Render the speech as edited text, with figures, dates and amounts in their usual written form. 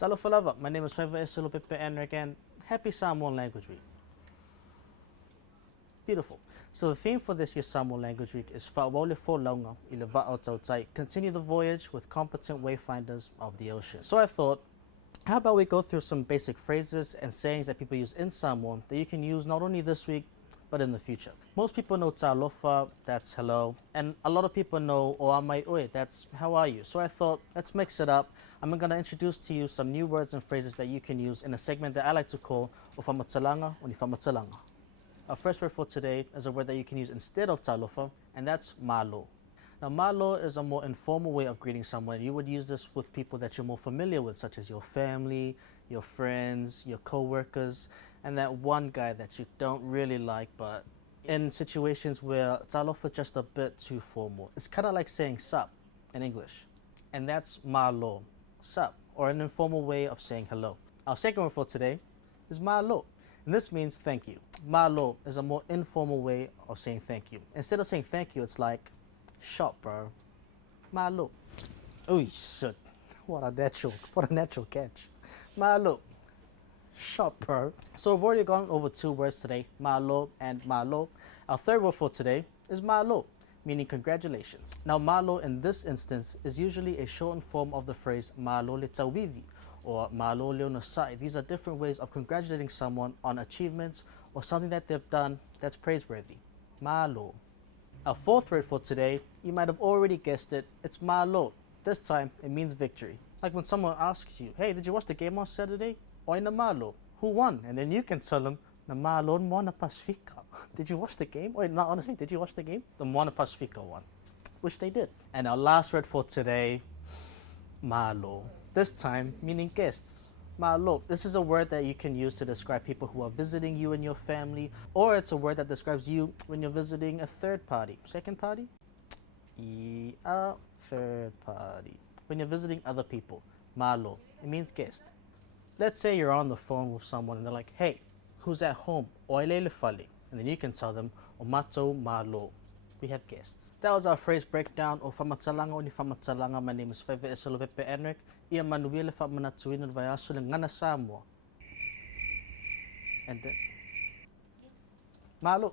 Talo Falava, my name is Feva Esilopepe Enric and happy Samoan Language Week. Beautiful. So the theme for this year's Samoan Language Week is Wha'awale fo launga I le va'au tautai, continue the voyage with competent wayfinders of the ocean. So I thought, how about we go through some basic phrases and sayings that people use in Samoan that you can use not only this week, but in the future. Most people know talofa, that's hello, and a lot of people know o amai ue, that's how are you. So I thought, let's mix it up. I'm going to introduce to you some new words and phrases that you can use in a segment that I like to call o whamatalanga o ni whamatalanga. Our first word for today is a word that you can use instead of talofa, and that's malo. Now, malo is a more informal way of greeting someone. You would use this with people that you're more familiar with, such as your family, your friends, your co-workers, and that one guy that you don't really like, but in situations where talofa is just a bit too formal. It's kind of like saying sup in English, and that's malo, sup, or an informal way of saying hello. Our second word for today is malo, and this means thank you. Malo is a more informal way of saying thank you. Instead of saying thank you, it's like, shop, bro. Malo. Oh, shit. What a natural catch. Malo. Shop, bro. So we've already gone over two words today, malo and malo. Our third word for today is malo, meaning congratulations. Now, malo in this instance is usually a shortened form of the phrase malo le tawivi or malo le onasai. These are different ways of congratulating someone on achievements or something that they've done that's praiseworthy. Malo. Our fourth word for today, you might have already guessed it, it's malo. This time, it means victory. Like when someone asks you, hey, did you watch the game on Saturday? Oy na malo. Who won? And then you can tell them, na malo mo na Pacifica. Did you watch the game? Wait, no, honestly, did you watch the game? The Moana Pacifica won. Which they did. And our last word for today, malo. This time, meaning guests. Malo. This is a word that you can use to describe people who are visiting you and your family, or it's a word that describes you when you're visiting a third party. Second party? A third party. When you're visiting other people. Malo. It means guest. Let's say you're on the phone with someone and they're like, hey, who's at home? Oile le fale. And then you can tell them, o matou malo. We have guests. That was our phrase breakdown of whamatalanga o ni whamatalanga. My name is Feva Esilopepe Enric. Ia manuele whamanatuina vaiasu le ngana Samoa. And then, malo.